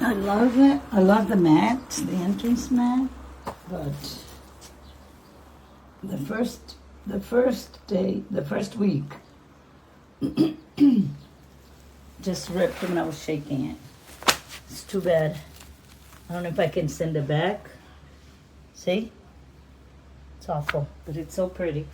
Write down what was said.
I love it. I love the mat, the entrance mat, but the first week, just ripped when I was shaking it. It's too bad. I don't know if I can send it back. See? It's awful, but it's so pretty.